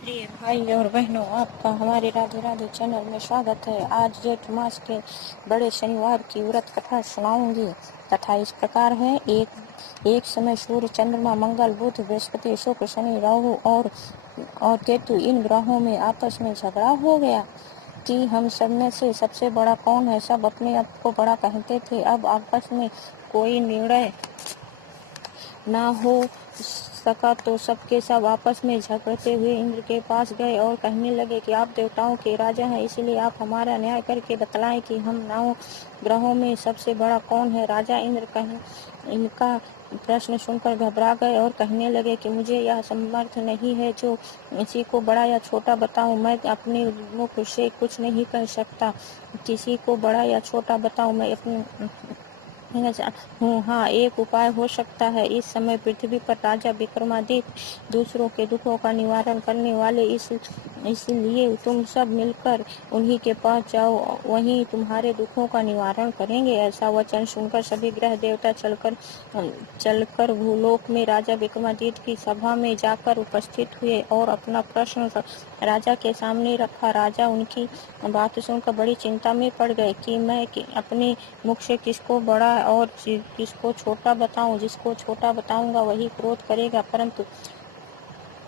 प्रिय भाई और बहनों, आपका हमारे राधे राधे चैनल में स्वागत है। आज जेठ मास के बड़े शनिवार की व्रत कथा सुनाऊंगी। कथा इस प्रकार है। एक समय सूर्य, चंद्रमा, मंगल, बुध, बृहस्पति, शुक्र, शनि, राहु और केतु, इन ग्रहों में आपस में झगड़ा हो गया कि हम सब में से सबसे बड़ा कौन है। सब अपने आप को बड़ा कहते थे। अब आपस में कोई निर्णय ना हो सका तो सबके सब आपस में झगड़ते हुए इंद्र के पास गए और कहने लगे कि आप देवताओं के राजा हैं, इसलिए आप हमारा न्याय करके बतलाएं कि हम 9 ग्रहों में सबसे बड़ा कौन है। राजा इंद्र इनका प्रश्न सुनकर घबरा गए और कहने लगे कि मुझे यह समर्थ नहीं है जो किसी को बड़ा या छोटा बताऊं। मैं अपने मुख से कुछ नहीं कह सकता, किसी को बड़ा या छोटा बताऊं। मैं अपने हूँ। हाँ, एक उपाय हो सकता है। इस समय पृथ्वी पर राजा विक्रमादित्य दूसरों के दुखों का निवारण करने वाले, इसलिए तुम सब मिलकर उन्हीं के पास जाओ, वहीं तुम्हारे दुखों का निवारण करेंगे। ऐसा वचन सुनकर सभी ग्रह देवता चलकर भूलोक में राजा विक्रमादित्य की सभा में जाकर उपस्थित हुए और अपना प्रश्न राजा के सामने रखा। राजा उनकी बात सुनकर बड़ी चिंता में पड़ गए कि मैं अपने मुख से किसको बड़ा और किसको छोटा बताऊं। जिसको छोटा बताऊंगा वही क्रोध करेगा, परंतु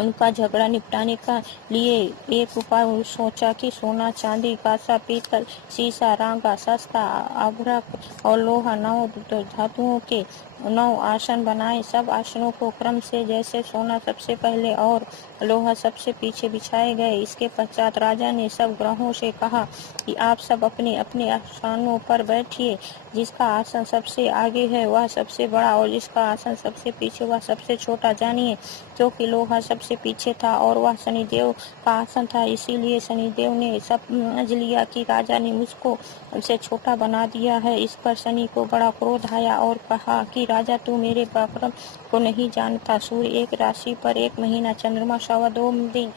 उनका झगड़ा निपटाने का लिए एक उपाय सोचा कि सोना, चांदी, कांसा, पीतल, शीशा, रांगा, सस्ता, अभ्रक और लोहा 9 धातुओं के 9 आसन बनाए। सब आसनों को क्रम से जैसे सोना सबसे पहले और लोहा सबसे पीछे बिछाए गए। इसके पश्चात राजा ने सब ग्रहों से कहा कि आप सब अपने अपने आसनों पर बैठिए। जिसका आसन सबसे आगे है वह सबसे बड़ा और जिसका आसन सबसे पीछे वह सबसे छोटा जानिए। क्योंकि लोहा सबसे पीछे था और वह शनिदेव का आसन था, इसीलिए शनिदेव ने समझ लिया कि राजा ने मुझको उनसे छोटा बना दिया है। इस पर शनि को बड़ा क्रोध आया और कहा कि राजा, तू मेरे पराक्रम को नहीं जानता। सूर्य एक राशि पर 1 महीना, चंद्रमा 2.25 दिन,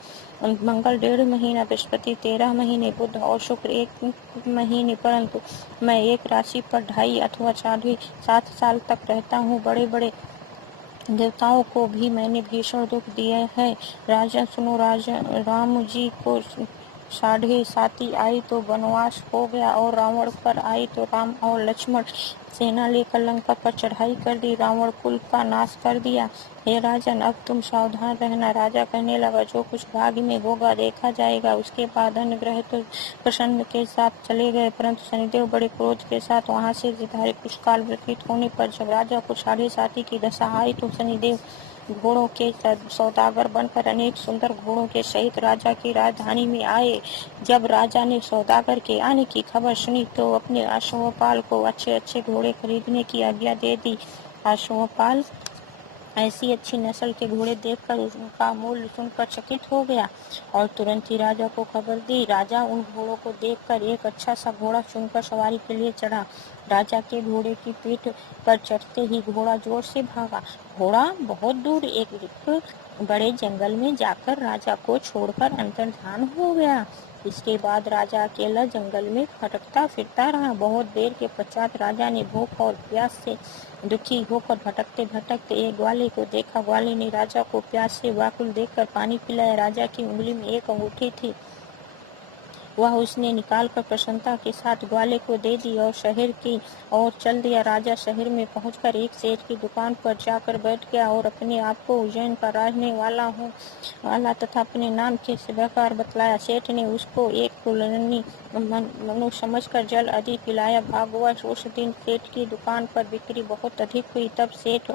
मंगल 1.5 महीना, बृहस्पति 13 महीने, बुध और शुक्र 1 महीने, परंतु मैं एक राशि पर 2.5 अथवा 7 साल तक रहता हूँ। बड़े बड़े देवताओं को भी मैंने भीषण दुख दिया है। राजा सुनो, राम जी को 7.5 आई तो वनवास हो गया और रावण पर आई तो राम और लक्ष्मण सेना लेकर लंका पर चढ़ाई कर दी, रावण कुल का नाश कर दिया। हे राजन, अब तुम सावधान रहना। राजा कहने लगा, जो कुछ भाग्य में होगा देखा जाएगा। उसके बाद अन्य ग्रह तो प्रसन्न के साथ चले गए, परंतु शनिदेव बड़े क्रोध के साथ वहां से सिधारे। कुछ काल व्यतीत होने पर जब राजा को 7.5 की दशा आई तो शनिदेव घोड़ों के सौदागर बनकर अनेक सुंदर घोड़ों के सहित राजा की राजधानी में आए। जब राजा ने सौदागर के आने की खबर सुनी तो अपने अश्वपाल को अच्छे अच्छे घोड़े खरीदने की आज्ञा दे दी। अश्वपाल ऐसी अच्छी नस्ल के घोड़े देखकर उनका मूल्य सुनकर चकित हो गया और तुरंत ही राजा को खबर दी। राजा उन घोड़ों को देखकर एक अच्छा सा घोड़ा चुनकर सवारी के लिए चढ़ा। राजा के घोड़े की पीठ पर चढ़ते ही घोड़ा जोर से भागा। घोड़ा बहुत दूर एक बड़े जंगल में जाकर राजा को छोड़कर अंतर्धान हो गया। इसके बाद राजा अकेला जंगल में भटकता फिरता रहा। बहुत देर के पश्चात राजा ने भूख और प्यास से दुखी होकर भटकते भटकते एक ग्वाले को देखा। ग्वाले ने राजा को प्यास से व्याकुल देखकर पानी पिलाया। राजा की उंगली में एक अंगूठी थी, वह उसने निकालकर प्रसन्नता के साथ ग्वाले को दे दी और शहर की ओर चल दिया। राजा शहर में पहुंचकर एक सेठ की दुकान पर जाकर बैठ गया और अपने आप को उज्जैन का रहने वाला तथा अपने नाम के बेकार बतलाया। सेठ ने उसको एक कुलीन मनुष्य समझकर जल आदि पिलाया। भाग्यवश उस दिन सेठ की दुकान पर बिक्री बहुत अधिक हुई। तब सेठ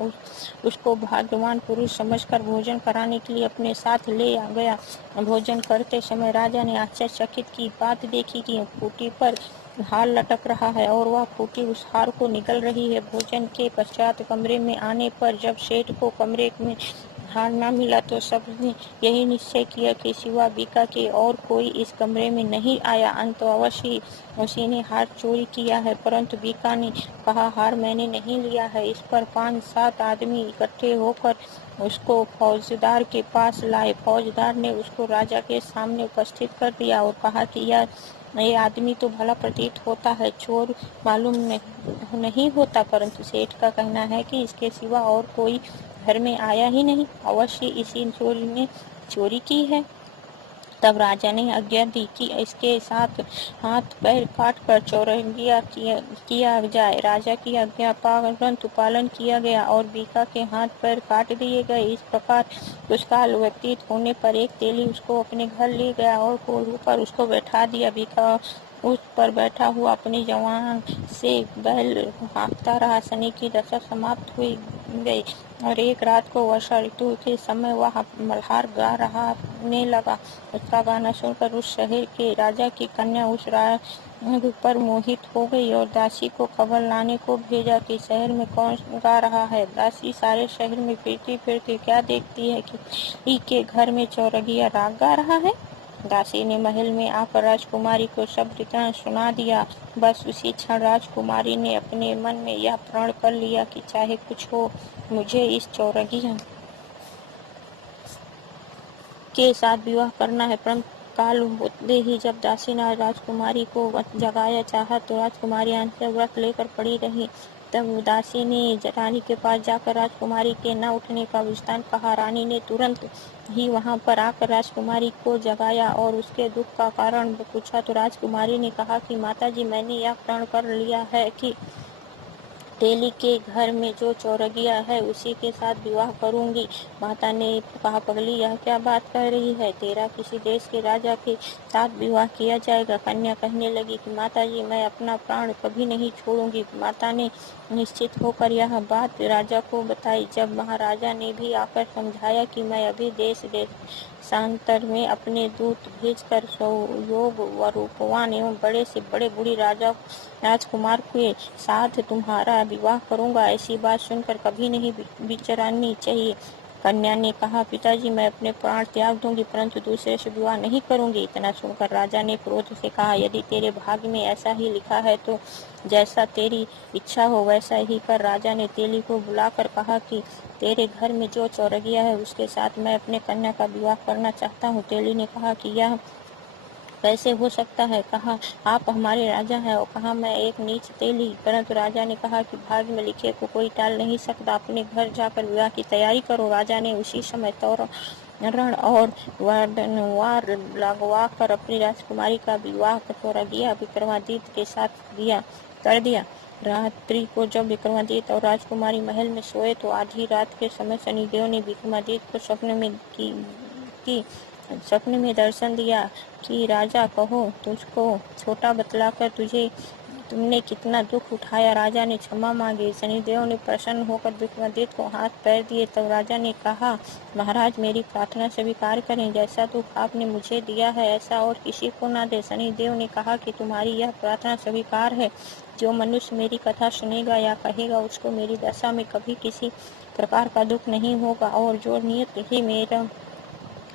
उसको भाग्यवान पुरुष समझकर भोजन कराने के लिए अपने साथ ले गया। भोजन करते समय राजा ने आश्चर्यचकित की बात देखी कि खूंटी पर हार लटक रहा है और वह खूंटी उस हार को निगल रही है। भोजन के पश्चात कमरे में आने पर जब सेठ को कमरे में हार न मिला तो सबने यही निश्चय किया कि सिवा बीका के और कोई इस कमरे में नहीं आया। अंत अवश्य उसी ने हार चोरी किया है। परंतु बीका ने कहा, हार मैंने नहीं लिया है। इस पर 5-7 आदमी इकट्ठे होकर उसको फौजदार के पास लाए। फौजदार ने उसको राजा के सामने उपस्थित कर दिया और कहा कि ये आदमी तो भला प्रतीत होता है, चोर मालूम नहीं होता, परंतु सेठ का कहना है कि इसके सिवा और कोई घर में आया ही नहीं। अवश्य इसी चोरी ने चोरी की है। तब राजा ने आज्ञा दी कि इसके साथ हाथ पैर काट कर चौरंगिया किया जाए। राजा की आज्ञा परंतु पालन किया गया और बीका के हाथ पैर काट दिए गए। इस प्रकार कुछ काल व्यतीत होने पर एक तेली उसको अपने घर ले गया और कोल्हू पर उसको बैठा दिया। बीका उस पर बैठा हुआ अपनी जवान से बैल हाँकता रहा। शनि की दशा समाप्त हुई गई और एक रात को वर्षा ऋतु के समय वह मल्हार गा रहने लगा। उसका गाना सुनकर उस शहर के राजा की कन्या उस राग पर मोहित हो गई और दासी को खबर लाने को भेजा कि शहर में कौन गा रहा है। दासी सारे शहर में फिरती फिरती क्या देखती है कि के घर में चौरगिया राग गा रहा है। दासी ने महल में आकर राजकुमारी को सब वृत्तांत सुना दिया। बस उसी क्षण राजकुमारी ने अपने मन में यह प्रण कर लिया कि चाहे कुछ हो, मुझे इस चौरगिया के साथ विवाह करना है। परंतु काल होते ही जब दासी ने राजकुमारी को जगाया चाहा तो राजकुमारी आंखें व्रत लेकर पड़ी रही। तब दासी ने रानी के पास जाकर राजकुमारी के न उठने का वृत्तांत कहा। रानी ने तुरंत ही वहां पर आकर राजकुमारी को जगाया और उसके दुख का कारण पूछा तो राजकुमारी ने कहा कि माताजी, मैंने यह प्रण कर लिया है कि तेली के घर में जो चौरगिया है उसी के साथ विवाह करूंगी। माता ने कहा, पगली, यह क्या बात कह रही है? तेरा किसी देश के राजा के साथ विवाह किया जाएगा। कन्या कहने लगी कि माताजी, मैं अपना प्राण कभी नहीं छोड़ूंगी। माता ने निश्चित होकर यह बात राजा को बताई। जब महाराजा ने भी आकर समझाया कि मैं अभी देश देशांतर में अपने दूत भेजकर सुयोग व रूपवान एवं बड़े से बड़े बूढ़ी राजकुमार के साथ तुम्हारा विवाह करूंगा, ऐसी बात सुनकर कभी नहीं विचरनी चाहिए। कन्या ने कहा, पिताजी, मैं अपने प्राण त्याग दूंगी परंतु दूसरे से विवाह नहीं करूंगी। इतना सुनकर राजा ने क्रोध से कहा, यदि तेरे भाग्य में ऐसा ही लिखा है तो जैसा तेरी इच्छा हो वैसा ही कर। राजा ने तेली को बुलाकर कहा कि तेरे घर में जो चौरगिया है उसके साथ मैं अपने कन्या का विवाह करना चाहता हूँ। तेली ने कहा कि यह कैसे हो सकता है? कहा आप हमारे राजा हैं और कहा मैं एक नीच तेली। परंतु राजा ने कहा कि भाग्य में लिखे को कोई टाल नहीं सकता, अपने घर जाकर विवाह की तैयारी करो। राजा ने उसी समय तोरण और वर्धनवार लगवा कर अपनी राजकुमारी का विवाह चौरगिया विक्रमादित्य के साथ कर दिया। रात्रि को जब विक्रमादित्य और राजकुमारी महल में सोए तो आधी रात के समय शनिदेव ने विक्रमादित्य को सपने में दर्शन दिया कि राजा, कहो तुझको छोटा बतलाकर तुमने कितना दुख उठाया। राजा ने क्षमा मांगी। शनिदेव ने प्रसन्न होकर विक्रमादित्य को हाथ पैर दिए। तब राजा ने कहा, महाराज, मेरी प्रार्थना स्वीकार करें। जैसा दुख आपने मुझे दिया है ऐसा और किसी को न दे। शनिदेव ने कहा कि तुम्हारी यह प्रार्थना स्वीकार है। जो मनुष्य मेरी कथा सुनेगा या कहेगा उसको मेरी दशा में कभी किसी प्रकार का दुख नहीं होगा और जो नियत ही मेरा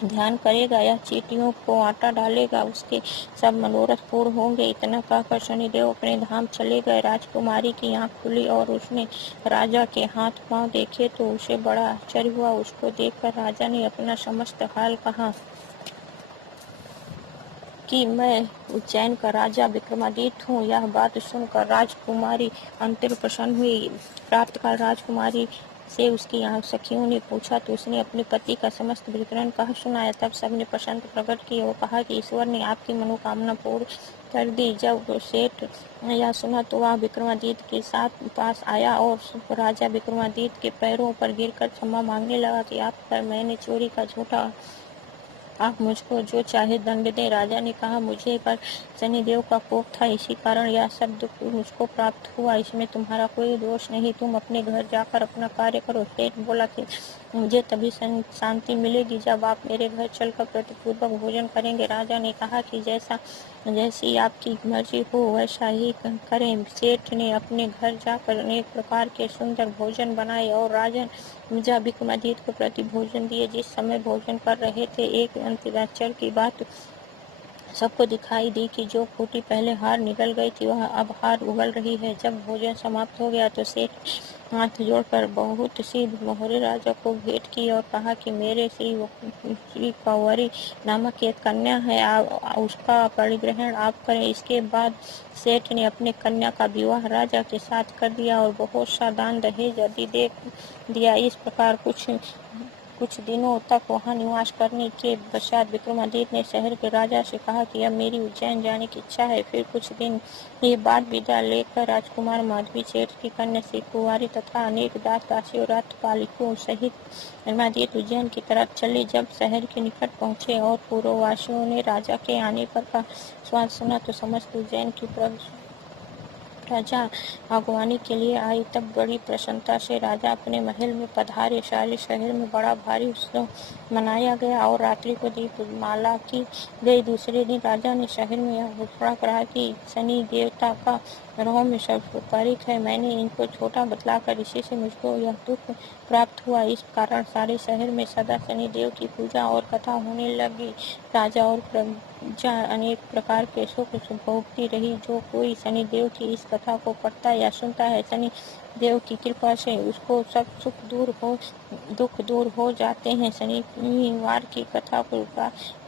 ध्यान करेगा या चींटियों को आटा डालेगा उसके सब मनोरथ पूर्ण होंगे। इतना कहकर शनिदेव अपने धाम चले गए। राजकुमारी की आंख खुली और उसने राजा के हाथ पांव देखे तो उसे बड़ा आश्चर्य हुआ। उसको देखकर राजा ने अपना समस्त हाल कहा कि मैं उज्जैन का राजा विक्रमादित्य हूँ। यह बात सुनकर राजकुमारी अंतर प्रसन्न हुई। प्रातःकाल राजकुमारी से उसकी सखियों ने पूछा तो उसने अपने पति का समस्त विवरण कह सुनाया। तब सबने प्रसन्न प्रकट की और कहा कि ईश्वर ने आपकी मनोकामना पूर्ण कर दी। जब सेठ यह सुना तो वह विक्रमादित्य के साथ पास आया और राजा विक्रमादित्य के पैरों पर गिरकर क्षमा मांगने लगा कि आप पर मैंने चोरी का झूठा, आप मुझको जो चाहे दंड दें। राजा ने कहा, मुझे पर शनिदेव का कोप था, इसी कारण यह सब दुख मुझको प्राप्त हुआ। इसमें तुम्हारा कोई दोष नहीं। तुम अपने घर जाकर अपना कार्य करो। सेठ बोला कि मुझे तभी शांति मिलेगी जब आप मेरे घर चलकर प्रतिपूर्वक भोजन करेंगे। राजा ने कहा कि जैसी आपकी मर्जी हो वैसा ही करें। सेठ ने अपने घर जाकर अनेक प्रकार के सुंदर भोजन बनाए और राजा विक्रमादित्य को प्रति भोजन दिए। जिस समय भोजन कर रहे थे एक आश्चर्य की बात सबको दिखाई दी कि जो फूटी पहले हार निकल गई थी वह अब हार उगल रही है। जब भोजन समाप्त हो गया तो सेठ हाथ जोड़कर बहुत सी मोहरे राजा को भेंट की और कहा कि मेरे श्री कंवरी नामक एक कन्या है, उसका परिग्रहण आप करें। इसके बाद सेठ ने अपने कन्या का विवाह राजा के साथ कर दिया और बहुत सा दान दहेज आदि दे दिया। इस प्रकार कुछ कुछ दिनों तक वहां निवास करने के पश्चात विक्रमादित्य ने शहर के राजा से कहा कि अब मेरी उज्जैन जाने की इच्छा है। फिर कुछ दिन ये बाद विदा लेकर राजकुमार माधवी सेठ की कन्या से कुंवारी तथा अनेक दास दासी और रथपालिकों सहित विक्रमादित्य उज्जैन की तरफ चले। जब शहर के निकट पहुंचे और पूर्ववासियों ने राजा के आने पर का स्वाद सुना तो समस्त उज्जैन की प्रजा अगवानी के लिए आई। तब बड़ी प्रसन्नता से राजा अपने महल में पधारे। सारे शहर में बड़ा भारी उत्सव मनाया गया और रात्रि को दीपमाला की गई। दूसरे दिन राजा ने शहर में यह घोषणा करा कि शनि देवता का रोह में सर्वोपरि है। मैंने इनको छोटा बतलाकर इसी से मुझको यह दुख प्राप्त हुआ। इस कारण सारे शहर में सदा शनिदेव की पूजा और कथा होने लगी। राजा और प्रजा अनेक प्रकार के सुख भोगती रही। जो कोई शनिदेव की इस कथा को पढ़ता या सुनता है, शनि देव की कृपा से उसको सब दुख दूर हो जाते हैं। शनिवार की कथा को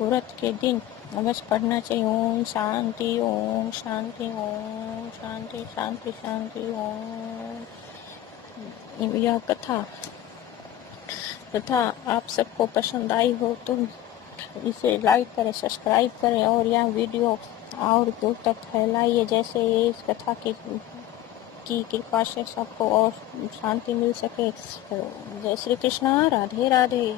व्रत के दिन अवश्य पढ़ना चाहिए। ओम शांति, ओम शांति, ओम शांति, शांति शांति, ओम। यह कथा आप सबको पसंद आई हो तो इसे लाइक करें, सब्सक्राइब करें और यह वीडियो और दूर तक फैलाइए, जैसे इस कथा की कृपा से सबको और शांति मिल सके। जय श्री कृष्णा, राधे राधे।